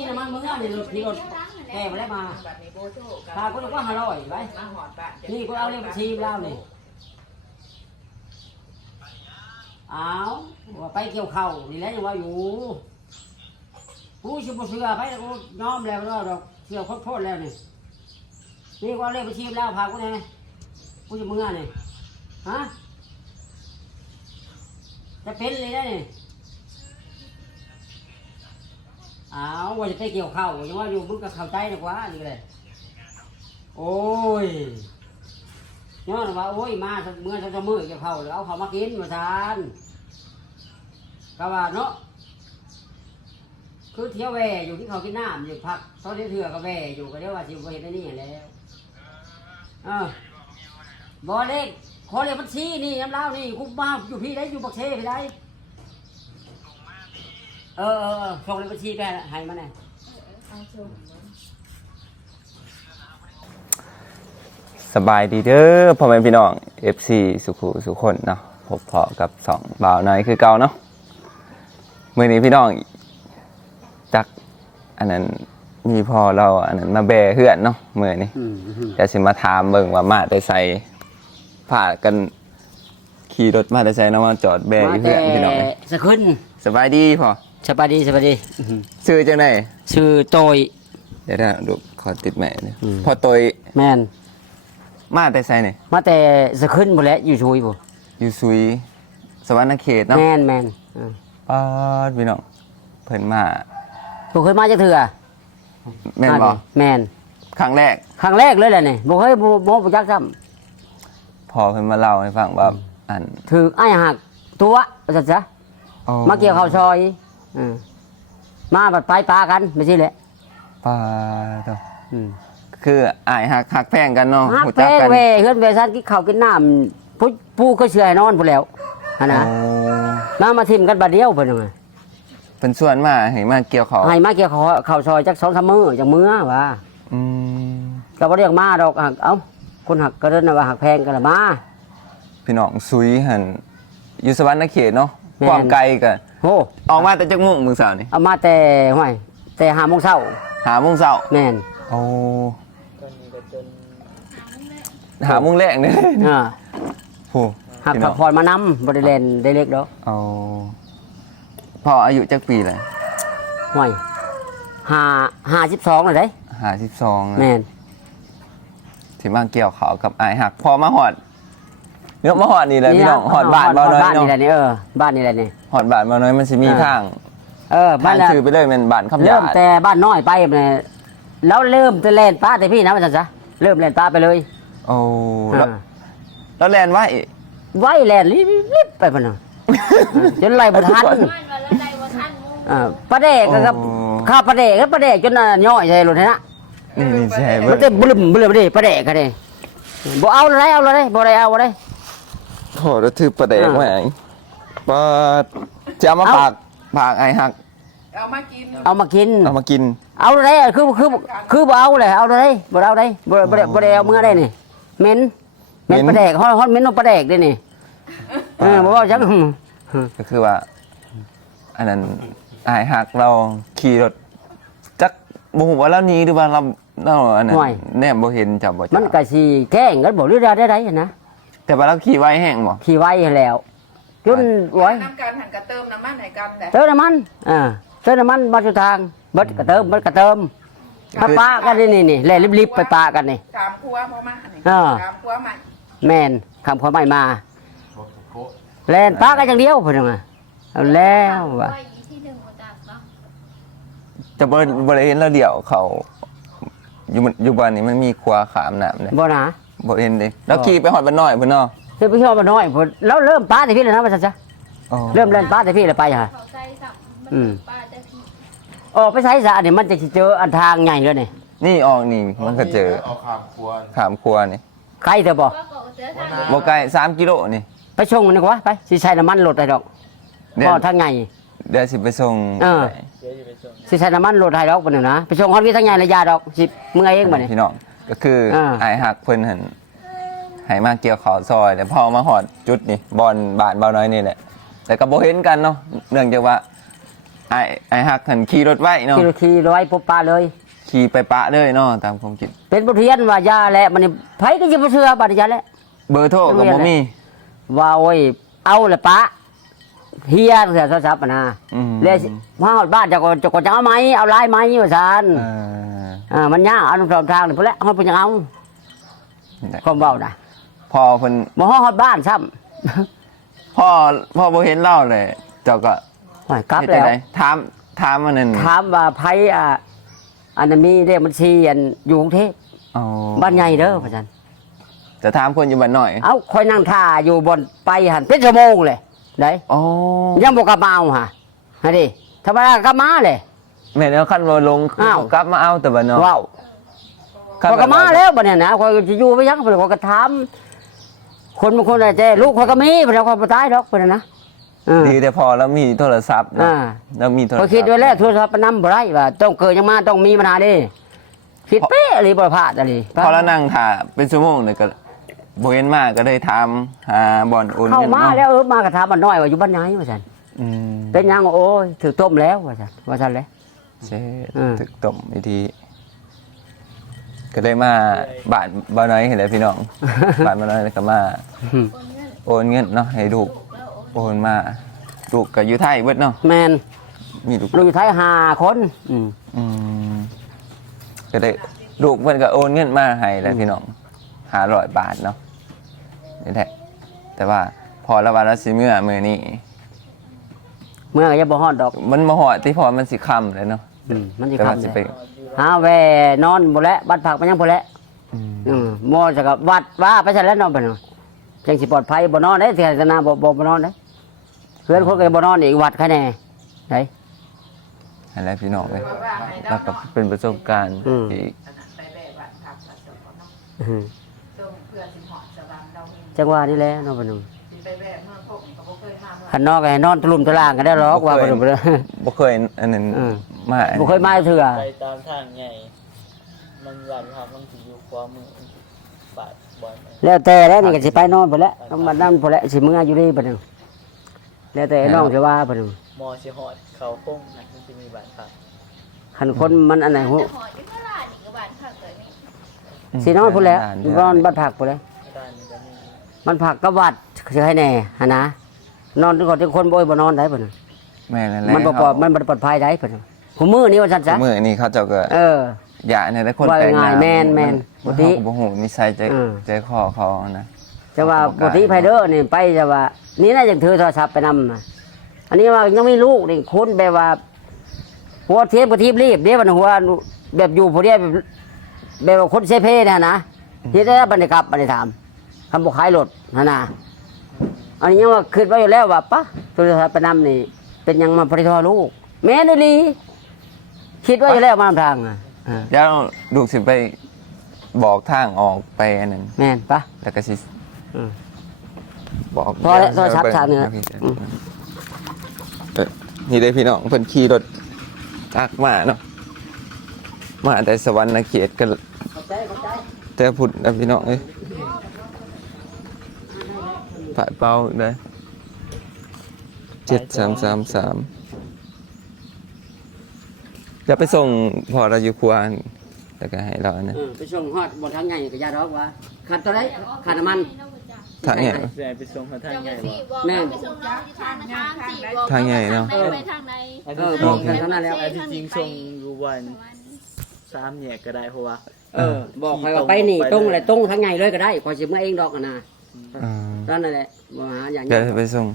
มีน้ำมันเมื่อนี่รถที่รถแกมาได้มาบัดนี้โบโชกัพาคนก็ห้าร้อยไว้นี่ก็เอาเรียกบัญชีแล้วนี่เอาว่าไปเกี่ยวเข่านี่แหล้วยังว่าอยู่ผู้ชิบเสือไปกูน้อมแล้วแล้วดอกเสือโคตรแล้วนี่นี่ก็เอาเรียกบัญชีแล้วพากูแน่กูจะมึงอะนี่ฮะจะเป็นเลยนะนี่ อาว่าจะไปเกี่ยวเข่ายังว่าอยู่มึงก็เข้าใจนะกว่านี่ก็เลยโอ้ยย้อนว่าโอ้ยมาเมื่อจะมือเกี่ยวเขาแล้วเอาเขามากินมาทานก็ว่าเนาะคือเที่ยวแวอยู่ที่เขากินน้ำอยู่พักตอนที่เถื่อก็แวอยู่ก็เรียกว่าสิบเห็นได้นี่แล้วเออบ่เล็กขอเลขบัญชีนี่น้ำเล่านี่กูมาอยู่พี่ได้อยู่บักเชพี่ได้ เออเออเออส่งเลขบัญชีไปให้มาแน่สบายดีเด้อพ่อแม่พี่น้อง FC สุขุสุขคนเนาะพบเพาะกับสองบ่าวน้อยคือเก่าเนาะมื้อนี้พี่น้องจักอันนั้นมีพอเราอันนั้นมาแบเฮือนเนาะมื้อนี้อืมอืมจะสิมาถามเบิ่งว่ามาได้ใส่ผ่ากันขี่รถมาได้ใส่เนาะมาจอดแบอยู่เฮือนพี่น้องสะขึ้นสบายดีพ่อ สบายดีสบายดีอื้อหือชื่อจังได๋ชื่อโตย เดี๋ยวนะดูขอติดแม่เนี่ยอืม พอตอยแมนมาได้ใส่นี่มาแต่สะขึ้นหมดแล้วอยู่ช่วยบ่อยู่ซุยสวรรณเขตเนาะแมนแมนอ่าป้าดพี่น้องเพิ่นมาบ่เคยมาจักเทื่อแม่นบ่แมนครั้งแรกครั้งแรกเลยแหละนี่บ่เคยบ่บ่บ่จักซ้ำ พอเพิ่นมาเล่าให้ฟังว่าอันถืออ้ายหักตัวว่าซั่นซะมาเกี่ยวข้าวซอย อืมมาบัดไปปลากันไม่ใช่แหละป้าดเนาะอืมคืออ้ายหักหักแพงกันเนาะหักรู้แพจักงกันเว้ยเฮือนเวซันกินข้าวกินน้ำผู้ผู้ก็เชื่อให้นอนพุ่นแล้วหั่นนะโอ้มามาทิมกันบัดเดียวเพิ่นว่าเพิ่นชวนมาให้มาเกี่ยวเขาให้มาเกี่ยวข้าวข้าวซอยจัก2-3มื้อจังมื้อว่าอืมก็บ่เรียกมาดอกหักเอ้าคนหักก็เดินน่ะว่าหักแพงกันละมา พี่น้องซุยหั่นอยู่สวรรณเขตเนาะแม่น ความไกลกัน โอ้ออกมาแต่จักโมงมื้อเช้านี่เอามาแต่ห้วยแต่5โมงเช้าหาโมงเช้าแม่นโอ้จนนี้ก็จนหาโมงแรกนี่อ่าโอ้หักพี่น้พัอกงผ่อนมานำบ่ได้เล่นได้เล็กดอกเอาพ่ออายุจักปีเลยห้วยห้าห้าสิบสองเลยเด้หาสิบสองแม่นที่มาเกี่ยวเขากับไอายหักพอมาหอด เนื้อมาหอดนี่แหละพี่น้องหอดบาทบ้าเบาน้อยบ้านนี่เนาะแหละนี่เออบ้านนี่แหละนี่หอดบาทเบาน้อยมันจะมีอ่าทางเออบ้าทานงละชื่อไปเลยเป็นบานคำหเริ่ยามดแต่บ้านน้อยไปเนี่ยแล้วเริ่มจะเล่นป้าแต่พี่นะมันจะเริ่มเล่นป้าไปเลยโอ้แล้วอ่าแล้วแลนไว้ ไว้แล่นรีบๆไปพะเนาะจนไล่บ่ทันมันวันละใดวันท่านมูอ่าปลาเดกกับโอ้ ข้าวปลาเดกกับปลาเดกจนน่ะย่อยใส่รถนะ นี่นี่ใช่เบิมันดจะบลึมบลึมเด้ปลาเดกกันเด้บ่เอาเลยเอาเลยบ่ได้เอาเลย โถแล้วถือประเดกอ่าแม่งปาดจะเอามาเอาฝากฝากไอายหัก เอามากินเอามากิน เอามากิน เอาเลยคือคือคือบ่เอาเลยเอาเลยบ่เอาเลยบ่บ่ได้บ่ได้เอามือได้นี่เหม็นเหม็นเหม็นปลาแดกฮอดฮอดเหม็นนกปลาแดกเด้นี่เออบ่ว่าจังก็คือว่า อันนั้นไอายหักเราขี่รถจักบ่ฮู้ว่าเราหนี้หรือว่าเราเราอันนั้นแนบบ่เห็นจับบ่จับมันก็สิแกล้งกันบ่หรือได้ได้นะ แต่ว่าเราขี่ไว้แห้งบ่ขี่ไว้แล้วจนไว้น้ำกันหันกระเติมน้ำมันให้กันแหละเติมน้ำมันอ่าเติมน้ำมันมาสุดทางเบิดก็เติมเบิดก็เติมมาปะกันนี่นี่นี่แล่รีบๆไปปะกันนี่ตามครัวพ่อมานี่อ่าตามครัวมาแม่นคำขอใหม่มาแล่นปะกันอย่างเดียวเพิ่นว่าเอาแล้วว่ะไว้อีกที่หนึ่งมาจากเนาะแต่บ่บ่ได้เห็นแล้วเดี่ยวเขาอยู่มันอยู่บ้านนี้มันมีครัวขามน้ำเนี่ยบ่นะ บ่เห็นเด้แล้วขี่ไปหอดบ้านน้อยพุ่นเนาะคือพี่ชอบมาน้อยพุ่นแล้วเริ่มปะแต่พี่แล้วนะว่าซั่นซะอ๋อเริ่มเล่นปะแต่พี่แล้วไปฮะ เขาใส่สับมันอืม ป้าจะที่ ออกไปใช้สะนี่มันจะสิเจออันทางใหญ่แล้วนี่นี่ออกนี่มันก็เจอเอาขามควรขามครัวนี่ใกล้เถอะบ่ว่าเกาะเสือทาง บ่ไกล3กิโลนี่ ไปชงมันดีกว่าไปสิใช้น้ำมันรถได้ดอกเดี๋ยวบ่ทางใหญ่ เดี๋ยวสิไปส่งเออ สิใช้น้ำมันรถให้ดอกบ่นี่นะไปชงฮอดวิทางใหญ่ระยะดอกสิเมื่อยเองบ่นี่พี่น้อง ก็คืออา ไอ้หักเพิ่นหั่นให้มาเกี่ยวขอซอยแต่พอมาหอดจุดนี่บอลบาทเบาน้อยนี่แหละแต่ก็บ่เห็นกันเนาะเนื่องจากว่าไอ้ไอ้ฮักหันขี่รถไว้เนาะขี่ขี่ร้อยปุ๊บปลาเลย ขี่ไปปะเลยเนาะตามความคิด เป็นบทเรียนว่ายาแหละมันนี่ไผก็จะมาเชื่อบัดยาแหละ เบอร์โทรก็บ่มี ว่าโอ้ยเอาละปะเฮียเสียโทรศัพท์อะนะอืม เลยมาฮอดบ้านจะก็จะก็จะเอาไหมเอาลายไหมว่าซั่นเออ อ่ามันยากเอาน้ำทางทางนี่พุ่นแหละเฮาเป็นยังเอาความเว้าน่ะพอเพิ่นบ่ฮอดบ้านซ้ำพ่อพ่อบ่เห็นเล่าเลย เจ้าก็ไม่กลับเฮ็ดจั่แล้วงใดถามถามมันนั่นถามว่าไผอะอันนั้นมีเลขบัญชีอันอยู่กรุงเทพอ๋อบ้านใหญ่เด้อว่าซั่นจะถามคนอยู่บ้านน้อยเอ้าคอยนั่งท่าอยู่บนไปหันเป็นชั่วโมงเลยได้อ๋อยังบอกกลับมาเอาฮะฮะดิธรรมดากลับมาเลย แม่นเอาคันบ่ลงอ้าว กลับมาเอาแต่บ้านนอกว้าวคันข้อยก็มาแล้วบัดเนี่ยนะคอยจะอยู่ไปยังคอยก็ถามคนบางคนอาจจะลูกคอยก็มีเพิ่นเอาคอยบ่ตายดอกเพิ่นน่ะนะเออ ดีแต่พอแล้วมีโทรศัพท์เนาะอ่าแล้วมีโทรศัคพอยท์คิดไว้แล้วโทรศัพท์มันนำบ่ได้ว่าต้องเกิดยังมาต้องมีปัญหาดิคิดเป๊ะเลยบ่พลาดอะไรพอแล้วนั่งถ่าเป็นชั่วโมงเลยก็บ่เห็นมากก็ได้ถามหาบ่อนโอนเข้าเงินมาเนาะแล้วเออมากระถามมันน้อยว่าอยู่บ้านไหนว่าซั่นอืมเป็นยังโอ้ยถือต้มแล้วว่าซั่นว่าซั่นเลย เช่อืมถึกต้มวิธีก็ได้มาบ้านบ้านน้อยเห็นแล้วพี่น้องบ้านบ้านน้อยแล้วก็มา โอนเงินโอนเงินเนาะให้ลูกแล้วโอนโอนมาลูกก็อยู่ไทยเบิดเนาะแมนมีลูกลูกอยู่ไทยห้าคนอืมอืมก็ได้ลูกเพิ่นก็โอนเงินมาให้แล้วพี่น้อง500บาทเนาะนี่แหละแต่ว่าพอละวันละสิเมื่อมื้อนี้เมื่อก็จะบ่ฮอดดอก มันมาหอดที่พอมันสิค่ำเลยเนาะ อืมมันสิแต่ว่าคำสิเลไปยหาแวนอนบ่แล้วบัดผักมันยังบ่แล้วอืมอืมหมอจะกับวัดว่าไปซะแล้วเนาะบ่เนาะจังสิปลอดภัยบ่นอนได้เสียศาสนาบ่บ่บ่นอนได้เพื่อนคนก็บ่นอนอีกวัดคะแน่ไดอะไรพี่น้องเลยว่าว่าให้แล้เราวก็เป็นประสบการณ์อืม ที่ไปแว่บ้านพักสัตว์ตัวเนาะอืมส่งเพื่อนสิเหาะสบายเราเองจังว่านี่แหละเนาะบ่เนาะสิไปแว่เมืองพวกนี้เขาบ่เคยมาเมืองคันนอกก็ให้นอนตะลุมตะลางกันได้หรอกว่าบ่เนาะ บ่เนาะบ่เคยอันนั้นอืม มาอันบ่เคยมาเถื่อไปตามทางใหญ่มันวันครับมันสิอยู่ขวามือปาดบอลแล้วแต่แล้วนี่ก็สิไปนอนพุ่นแหล้วมานั่นพุ่นแหละสิมื้ออยู่นี่บ่เนาะแล้วแต่น้องสิว่าบ่เนาะมอชิฮอดเขาโค้งนะมันจะมีบานพักคันคนมันอันไหนฮู้แต่หอที่ตลาดนี่ก็บ้านพักเลยนี่สินอนพุ่นแหล้วนอนบัดผักพุ่นแหล้วด้านนี้ก็มีมันผักกะวัดสิให้แน่หนนะนอนทุกคนทุกคนบ่อยบ่นอนได้ปะนะแม่นั่นแหละมันบ่ปลอดมันบ่ปลอดภัยได้ปะนะผมมือนี้ว่าซั่นซะมื้อนี้เขาเจ้าก็เออ อย่าเนี่ยได้คนว่าแปลกหน้าง่ายแม่นแม่นบ่บ่ดีดีบ่ฮู้นิสัยใจอืมใจคอเขานะจะว่าบ่ปกกล้าติไผเด้อนี่ไปจะว่า นี่น่าจะถือโทรศัพท์ไปนำนะอันนี้ว่ายังไม่ลูกนี่คุณแบบว่า หัวเทียบกระทิบรีบเด้มันหัวแบบอยู่ผู้เดียวแบบแบบว่าคนเซเพนะนะที่ได้บรรยากาศบรรยถามคำบอกขายรถนะนะอันนี้ยังว่าคิดไว้อยู่แล้วว่าปะโทรศัพท์ไปนำนี่ เป็นหยังมาพริทอลูก แม่นอีหลี คิดไว้อยู่แล้วมานำทางอะอ่าเดี๋ยวลูกสิไปบอกทางออกไปอันนั้นแม่นปะ แล้วก็สิอืมบอกพอแล้วโทรศัพท์ชาร์จเนี่ยอืม เอ้ยนี่ได้พี่น้องเพิ่นขี่รถจักรมาเนาะมาแต่สวรรค์เขตกันขอบใจขอบใจแต่พุทธนะพี่น้องเอ้ยฝ่ายเป้าได้เจ็ดสามสามสาม จะไปส่งพอเราอยู่ครัวแล้วก็ให้เรานะ เออไปส่งฮอดบนทางใหญ่กับยาดอกว่าขาดตัวไหนขาดน้ำมัน ทางเนี่ยแสไปส่งมาทางเจ้าใหญ่ก็สิบ่บอกแม่น ไปส่งน้องที่ทางทางสี่บอกทางใหญ่เนาะไปไปทางไหน อันเอที่อจบริอกงแค่นั้นแล้ว อันที่จริงส่งอยู่วันสามแยกก็ได้เพราะว่าเออ บอกใครว่าไปนี่ตรงเลยตรงทางใหญ่เลยก็ได้ขอสิเมื่อเองดอกอะนะอ่านั่นนั่นแหละบ่หาอย่างเดี๋ยวจะไปส่ง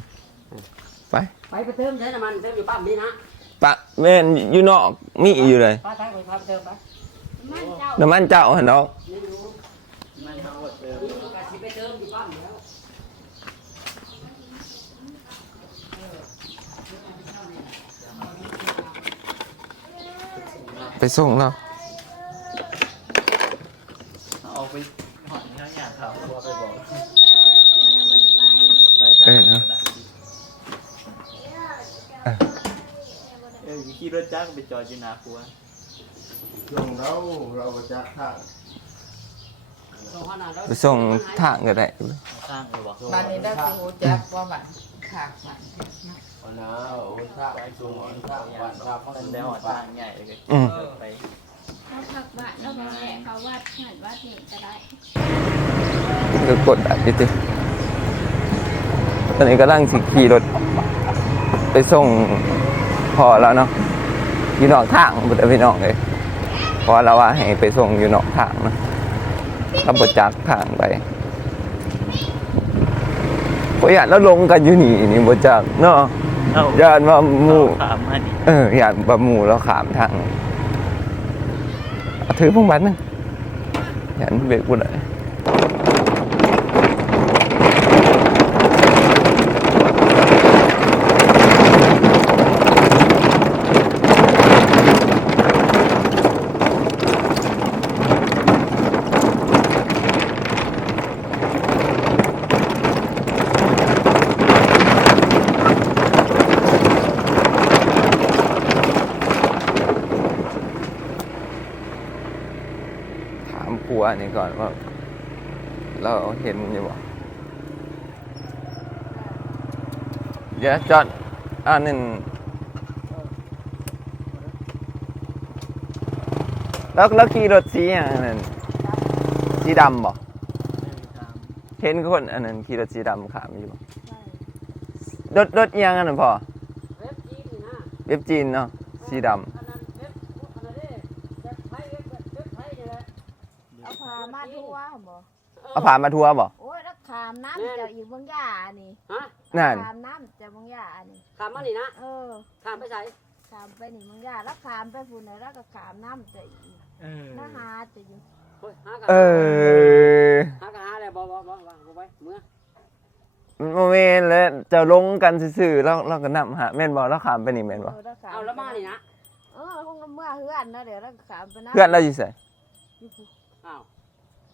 ไปไปไปเติมใช้น้ำมันเติมอยู่ปั๊มนี้นะ ปะแม่นอยู่นอกมีอยู่เลยป้าทางไปพาไปเติมไปมันเจ้าน้ำมันเจ้าหันเนาะมันทั้งหมดเลยก็สิไปเติมอยู่ปั๊มแล้วไปส่งเราเอาไปหอนทางอย่างเขาเพราะว่าไปบอกไปเออเนาะ เออ ขี่รถจักรไปจอดอยู่หนาครัวส่งเราเราจะทางส่งขนาดแล้วไปส่งทางก็ได้ข้างเลยบอกบ้านนี้ได้สิฮู้จักว่าบ้านขากบ้านวันน้าโอนท่าจุงโอนท่าวันท่าพักมันสุได้ดหอดปาทางใหญ่เลยอืมไปเขาพักบ้านแล้วก็แหละเขาวัดหันวัดนี่ก็ได้ก็กดอัดดิตอนนี้กำลังสิขี่รถ ไปส่งพอแล้วเนาะ อยู่นอกทางบุตรพี่น้องเลยเพราะเราว่าให้ไปส่งอยู่นอกทางเนาะเราบดจากทางไปเพราะอยากแล้วลงกันอยู่นี่นี่บดจากเนาะเอาญาติว่าหมู่ถามมาดิเอออยากบะหมู่แล้วขามทางเอาถือพวกมันนึงยันเบรกกูหน่อยถามผัวนี่ก่ อนว่า เราเห็นอยู่บ่เดี๋ยวจอดอันนึงแล้วแล้วขี่รถสีอย่างอันนั้นสีดำบ่เห็นคนอันนั้นขี่รถสีดำขามอยู่บ่รถรถเอียงอันนั้นพอเว็บจีนนี่นะเว็บจีนเนาะสีดำ อันนั้นเว็บอันนั้นเด้เว็บไทยเว็บเว็บไทยนี่แหละ เอาพามาทั่วบ่ เอาผ่านมาทัวร์บ่โอ้ยแล้วขามน้ำเจ้าอีกบางย่านี่ฮะนั่นขามน้ำเจ้าบางย่านี่ขามมานี่นะเออขามไปใส่ขามไปนี่บางย่าแล้วขามไปฝุ่นแล้วก็ขามน้ำเจ้าอีกเออนะหาเจ้าอยู่เฮ้ยหากะเออหากะหาแล้วบ่บ่บ่บ่บ่ไปเมื่อโมเมนต์แล้วจะลงกันซื่อๆแล้วเราก็นำหาแม่นบ่แล้วขามไปนี่แม่นบ่เออแล้วขามเอาแล้วมานี่นะเออคงเมื่อเฮือนนะเดี๋ยวแล้วก็ขามไปน้ำเพื่อนเราอยู่ไสอ้าว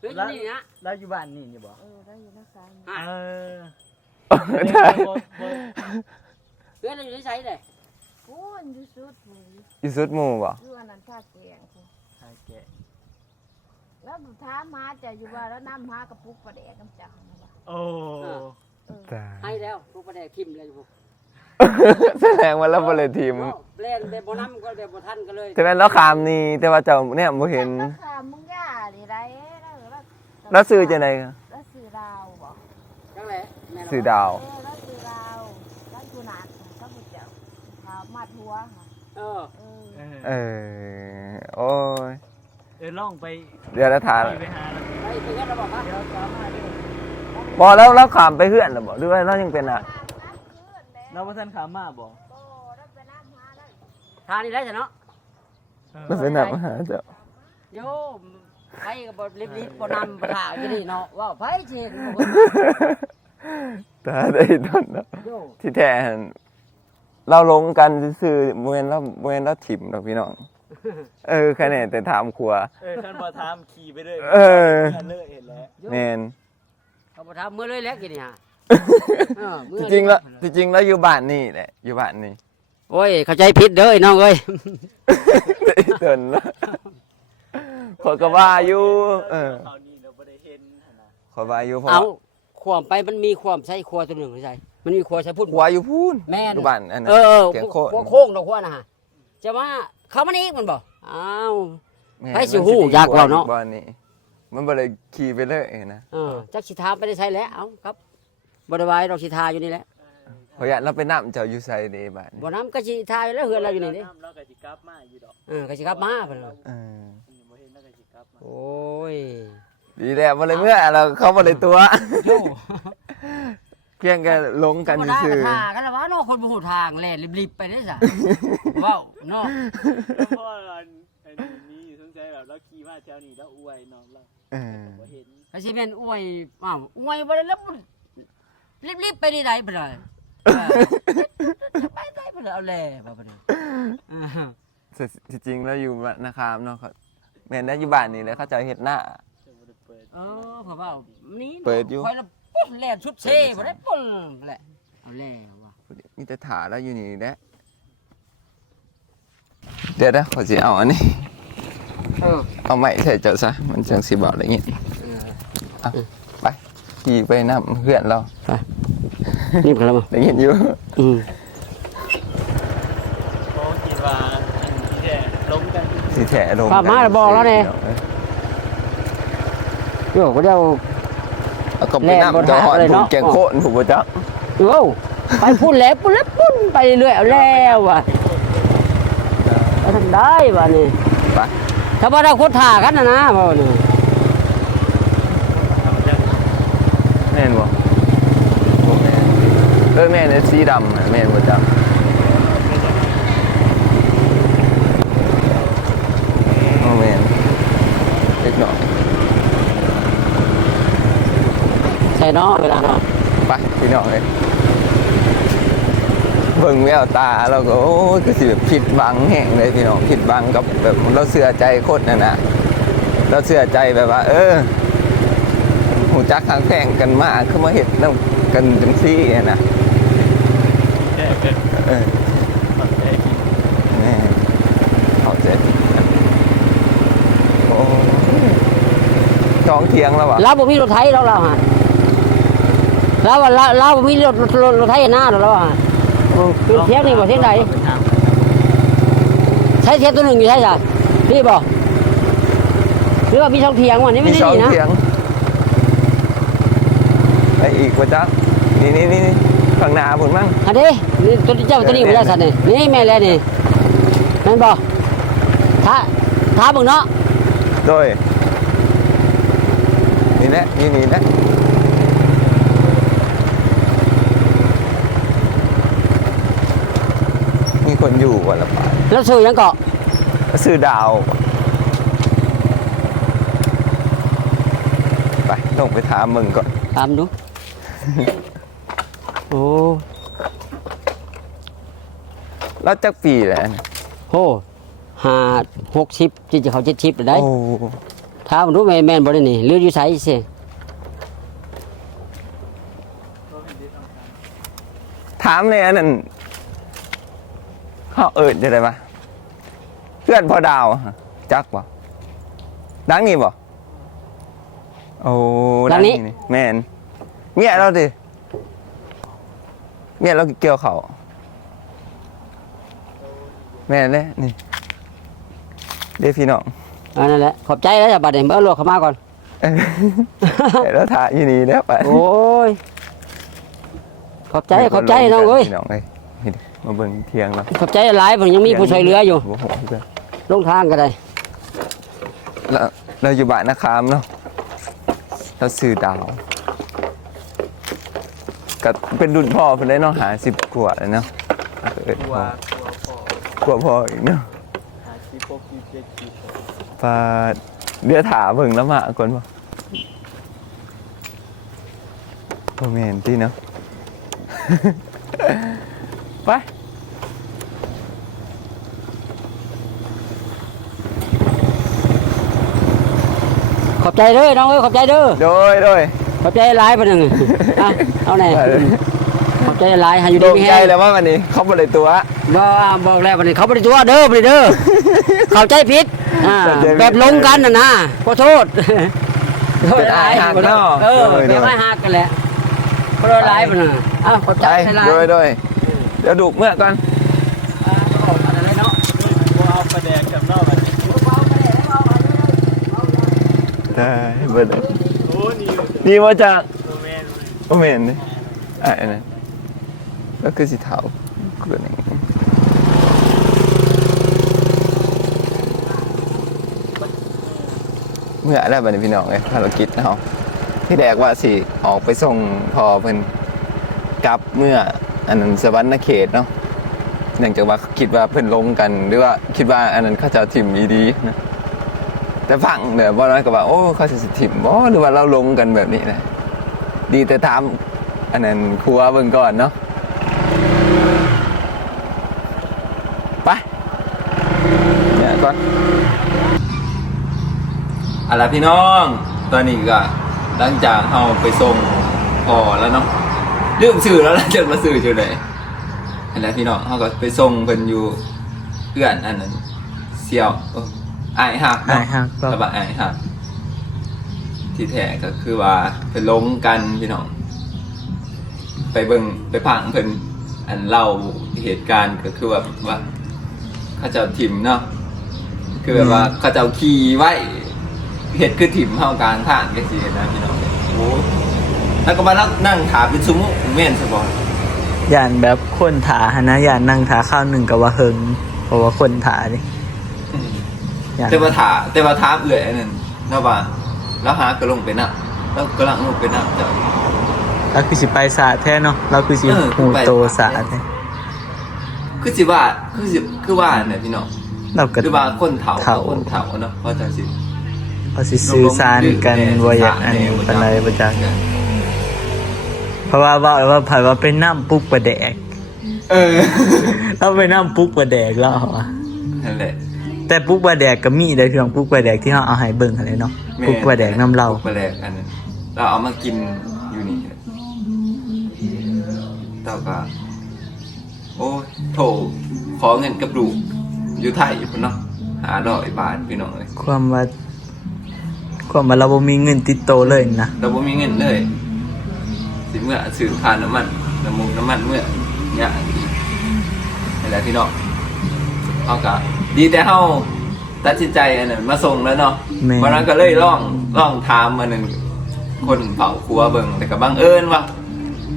เฮ้ยอยู่นี่นะแล้วอยู่บ้านนี่อยู่บ่เออแล้วอยู่นะขามอะเออใช่บ่บ่เพื่อนเราอยู่ที่ไสเลยพูนอยู่สุดพูนอยู่สุดหมู่บ่อยู่อันนั้นท่าแกงพูนหาแกะแล้วถามหาเจ้าอยู่ว่าแล้วน้ำหากระปุกประแดกน้ำเจ้าน่ะว่ะโอ้เออให้แล้วลูกประแดกทิมเลยพวกแสดงว่าเราบ่เลยทีมเล่นแบบบ่นำก็แบบบ่ทันกันเลยแต่แม่นเราขามนี่แต่ว่าเจ้าเนี่ยบ่เห็นแล้วขามมึงย่านี่ไรแล้ว แล้วแล้วซื้อจังได๋แล้วซื้อดาวบ่จังแหละแม่เราซื้อดาว เออแล้วซื้อดาวแล้วกูนัดก็บุเจ้าขาวมาทัวค่ะเออเออเออเออ โอ้ย เออลองไปเดี๋ยวเราถามไปไปหาแล้วไปไปกันเราบอกว่าเดี๋ยวตามมาเด้อบ่แล้วเราขามไปเฮือนแล้วบ่หรือว่าเรายังเป็นอะเราบ่ทันขามมาบ่โอ้แล้วไปน้ำหาแล้วทานนี่ได้จ้ะเนาะเราเป็นนำหาเจ้าโยม ไปก็บ่รีบๆบ่นำบ่ถ่าอยู่นี่เนาะว้าไปสิตาได้ตอนเนาะโยที่แท้หั่นเราลงกันซื่อๆบ่แม่นเราบ่แม่นเราถิ่มดอกพี่น้อง เออแค่นั้นแต่ถามครัว เออท่านบ่ถามขี่ไปเลยเออเพื่อเลยเห็นแล้วแมนเขาบ่ทำมื้อเลยแล้วกินนี่ฮะเออมื้อจริงแล้วจริงแล้วอยู่บ้านนี่แหละอยู่บ้านนี่ โอ้ยเข้าใจผิดเด้อไอ้น้องเอ้ย เดินแล้ว ขอยก็ว่าอยู่เออคราวนี้เราบ่ได้เห็นหั่นน่ะขอยว่าอยู่เพราะเอาความไปมันมีความใช้ครัวตัวหนึ่งไม่ใช่มันมีครัวใช้พูด หัวอยู่พูนแม่นอยู่บ้านอันนั้น เออเออเกียงโคตรหัวโค้งดอกหัวนะฮะจะว่าเขามันอีกมันบอกอ้าว แม่ให้สิฮู้อยากเว้าเนาะ บ้านนี่มันบ่ได้ขี่ไปเลยนะเออจักสิทามไปได้ใช้แล้วเอาครับบริวารดอกสิทาอยู่นี่แหละขอยอยากเราไปนำเจ้าอยู่ไสเด้บ้านบ่น้ำก็สิทาอยู่แล้วเฮือนเราอยู่นี่เด้เราก็สิกลับมาอยู่ดอกเออก็สิกลับมาเพิ่นว่าเออ บ่เห็นแล้วก็สิกลับมาโอ้ยดีแล้วบ่เลยเมื่อเราเข้าบ่เลยตัวโย่เพียงแค่ลงกันธรรมดาซื่ก็อทากันแล้วว่าเนาะคนบ่ฮู้ทางแล่นรีบๆไปเด้ซะว้าวเนาะแล้วพ่ออันอันนี้สงสัยแบบเราขี่มาแถวนี้แล้วอวยน้องเราเออบ่เห็นก็สิแม่นอวยอ้าวอวยบ่ได้แล้วมันรีบๆไปนี่ได้บ่ได้เออไปได้บ่ได้เอาแลบ่บ่ได้อ่าแต่ที่จริงแล้วอยู่นะครับเนาะเขา แม่นได้อยู่บ้านนี่แหล้วเขาเจะเฮ็ดหน้าจะบ่ได้เปิดเออผมว่านี่เปิดอยู่ คอยละปุ๊บแล่นชุดเซ่บ่ได้ปุ๊บแหละเอาแล้วว่ะมีแต่ถาแล้วอยู่นี่แหละเดี๋ยวนะขอสิเอาอันนี้ เออเอาไม้ใส่เจ้าซะ มันจังสิบอกอะไรเงี้ยอะไปขี่ไปนำเพื่อนเรานี่กันแล้วมั้งได้ยินอยู่ อืม ที่แท้ลงฝากมาแล้วบอกแล้วเนี่ย โยกก็เดี๋ยวเอาก็ไปแล่นบนนำจะหอดหาดเลยผูเนาะกแกงโคตรผูกบ่จ๊ะโอ้ไปพุ่นแล้วพุ่นแล้วพุ่นไปเรื่อยเอาแล้วว่ะไปทำได้ว่ะนี่ไปถ้าว่าเราโคตรถ่ากันนะนะบ่นี่แม่นบ่บ่แม่นเออแม่นเนี่ยสีดำน่ะแม่นบ่จ๊ะโอ้แม่น เน้อยใช่เนาะเวลาเนาะไปพี่น้องเลยเบิ่งแววตาเราก็โอ้ยก็สิแบบผิดหวังแห่งเลยพี่น้องผิดหวังกับแบบเราเสื่อใจโคตรนั่นนะเราเสื่อใจแบบว่า เออหูจักทางแพงกันมากคือมาเห็ดน้ำกันจังซี่อะนะ แค่เป็น เออ คนได้กิน แม่เขาใจผิดกันโอ้ย จองเทียงแล้ววะเราบ่มีรถไถเราเราฮะเราว่าเราเราบ่มีรถรถรถรถไถหน้าเราเราฮะโอ้คือเทียงนี่บ่เทียงใดใช้เทียงตัวหนึ่งอยู่ใช่จ้ะพี่บ่หรือว่ามีช่องเทียงวะนี่ไม่มีได้สองนี่นะเทียงไปอีกว่าจ๊ะนี่นี่นี่นี่ข้างหน้าผลมั่งอันนี้นี่ตัวเจ้าตัวนี้บ่ได้สัตว์นี่นี่แม่แล้วนี่นั่นบ่ท้าท้าเบิ่งเนาะโดย นี่แหละนี่นี่แหละมีคนอยู่วันละป่าแล้วซื้อหยังเกาะซื้อดาวไปต้องไปถามมึงก่อนตามดูโอ้แล้วจักปีแหละโหห้าหกสิบที่จะเขาเจ็ดสิบได้โอ้ ถามดูแม่นแม่นบ่ได้นี่หรืออยู่ไสสิามเลยอันนั้นเขาเอิดจะได้ปะเพื่อนพอดาวอะจักบ่ดังนี่บ่โอ้นี่แม่นเมียเราดิเมียเราเกี่ยวเขาแม่นเลยนี่เด้พี่น้องอันนั้นแหละขอบใจแล้วจ้ะบัดนี้เบิ่งรถเข้ามาก่อนเออเดี๋ยวเราถ่ายอยู่นี่แล้วไปโอ้ย ขอบใจขอบใจน้องเอ้ย พี่น้องเอ้ยนี่ดิมาเบิ่งเทียงแล้วขอบใจหลายเพิ่นยังมีผู้ช่วยเหลืออยู่ โอ้โหเพื่อนลงทางก็ได้เราเราอยู่บ้านนะครับเนาะเราซื้อดาวก็เป็นรุ่นพ่อเพิ่นได้เนาะหาสิบกว่าเลยเนาะเอิ้นกลัวพ่อกลัวพ่อกว่าพ่ออีกเนาะหาชีพพวกชีพเจ็ดชีพปาดเดี๋ยวถาเบิ่งแล้วมาก่อนบ่บ่แม่นติเนาะ ไปขอบใจเด้อน้องเอ้ยขอบใจเด้อโดยโดยขอบใจหลายเพิ่นนึงอะเอาแน่ไปเลยขอบใจหลายให้อยู่โดดีงมีใจแฮงแล้วว่าวันนี้เขาบ่ได้ตัว บ่บอกแล้วบัดนี้เขาบ่ได้ตัวเด้อบ่ได้เด้อเข้าใจผิดอ่าเข้าใจผิดแบบลงกันน่ะนะขอโทษโทษหลายเป็นอ้ายหักเนาะเออโดยเป็นอ้ายหักกันแหละขอโทษหลายพุ่นน่ะ อ้าวขอบใจไปหลายโดยโดยเดี๋ยวดูกเมื่อก่อนอ่าบอกอะไรเนาะกลัวเอาประแดงกับนอกอันนี้ได้เบิดเลยโอ้นี่นี่มาจากโมเมนต์โอเมนนี่อะอันนั้นก็คือสีเทาเกลือนี่เมื่ออะไรบัดนี้พี่น้องเลยภารกิจเนาะที่แรกว่าสิออกไปส่งพอเพิ่น กลับเมื่ออันนั้นสวรรค์เขตเนาะเนื่องจากว่าคิดว่าเพิ่นลงกัน หรือว่าคิดว่าอันนั้นเขาจะถิ่มอีดีนะแต่ฟังเดี๋ยวบ่น้อยก็ว่าโอ้เขาจะถิ่มบ่หรือว่าเราลงกันแบบนี้นะดีแต่ถามอันนั้นครัวเบิ่งก่อนเนาะไปเนี่ยก่อนอาล่ะพี่น้อง ตอนนี้ก็หลังจากเราไปส่งพอแล้วเนาะ เรื่องสื่อแล้วล่ะจะมาสื่อจุดไหนอันนั้นพี่น้องเขาก็ไปส่งเพิ่นอยู่เอื้อนอันนั้นเสี่ยวเอออายหักเนาะอายหักครับกระบะอายหักที่แท้ก็คือว่าไปลงกันพี่น้อง ไปเบิ่งไปพังเพิ่นอันเล่าเหตุการณ์ก็คือว่าว่าเขาเจะทิมเนาะคือแบบว่าเขาจะเอาขี่ไว้เห็ดคือถิ่มเฮากลางทางก็สินะพี่น้องโอ้ แล้วก็มานั่งถามเป็นซุมุแม่นซะบ่ย่านแบบคนถาหนนะย่านนั่งถาข้าวหนึ่งกับว่าเฮิงเพราะว่าคนถาดิย่านแต่ว่าถาแต่ว่าถามเอื่อยอันนั้นเนาะว่าแล้วหาก็ลงไปนับแล้วกำลังลงไปนับจ้ะเราคือสิไปสาแท้เนาะเราคือสิเออหูโตสาแท้คือสิว่าคือสิคือว่าเนี่ยพี่น้องเราก็หรือว่าคนเฒ่าเฒ่าคนเฒ่าเนาะเพราะจังสิเราสิสื่อสารกันว่าอย่างอันนี้ปานใดบ่จัก เพราะว่าว่าว่าไผว่าเป็นน้ำปุ๊กประแดกเออเราไปน้ำปุ๊กประแดกแล้วเหรอนั่นแหละแต่ปุ๊กประแดกก็มีได้เพียงปุ๊กประแดกที่เราเอาให้เบิ่งหั่นแหละเนาะปุ๊กประแดกน้ำเราปุ๊กประแดกอันนั้นเราเอามากินอยู่นี่เต่าก็โอ้ยโถขอเงินกับดูกอยู่ไทยอยู่พุ่นเนาะหาดอกบาทพี่น้องเลยความว่าความว่าเราบ่มีเงินติดโตวเลยนะเราบ่มีเงินเลย สิเมื่อซื้อค่าน้ำมันน้ำมูกน้ำมันเมื่อเนี่ยนี่แหละพี่น้องเอากะดีแต่เฮาตัดสินใจอันนั้นมาส่งแล้วเนาะแม่วันนั้นก็เลยล่องล่องถามมาหนึ่งคนเผาครัวเบิ่งแต่ก็บังเอิญว่า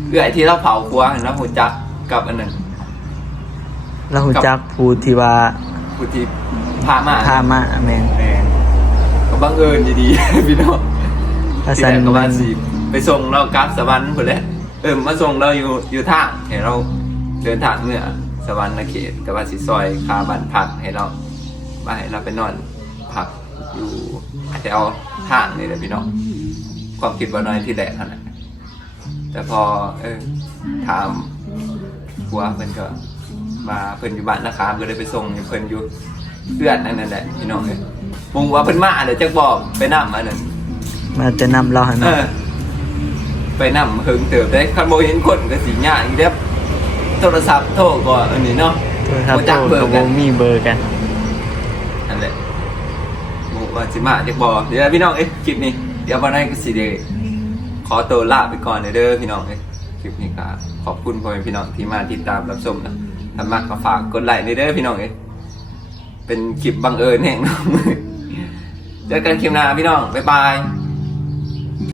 เอื้อยที่เราเผาครัวเห็นแล้วหูจักกับอันนั้นเราหูจักผู้ที่ว่าผู้ที่พามาพามาแม่นแม่นก็บังเอิญดีๆ พี่น้องถ้าที่ซั่แรนกก็ว่าสิ ไปส่งเรากลับสวรรค์พุ่นแหละเออมาส่งเราอยู่อยู่ทางให้เราเดินทางเมื่อสวรรค์เขตก็ว่าสิซอยคาบันพักให้เรามาให้เราไปนอนพักอยู่แถวทางนี่แหละพี่น้องความคิดว่าน้อยที่แหละเท่านั้นแต่พอเออถามผัวเพิ่นก็มาเพิ่นอยู่บ้านนะครับก็เลยไปส่งเพิ่นอยู่เพื่อนนั่นนั่นแหละพี่น้องเลยมุงว่าเพิ่นมาเดี๋ยวจะบอกไปนำอันนั้นมาจะนำเราให้เอมาอ ไปนำเฮิงเติบได้คันบ่เห็นคนก็สิยากอีกเด้อโทรศัพท์โทรก็อันนี้เนาะโทรศัพท์บ่จักโตเบอกับร์บ่กันมีเบอร์กันนั่นแหละบ่ว่าสิมาจักบ่เดี๋ยวพี่น้องเอ้ยคลิปนี้เดี๋ยวบ่ได้ก็สิได้ขอตัวลาไปก่อนเด้อพี่น้องเอ้ยคลิปนี้ก็ขอบคุณพ่อแม่พี่น้องที่มาติดตามรับชมนะถ้ามักก็ฝากกดไลค์เด้อพี่น้องเอ้ยเป็นคลิปบังเอิญแห่งเน้องเจอกันคลิปหน้าพี่น้องบ๊ายบาย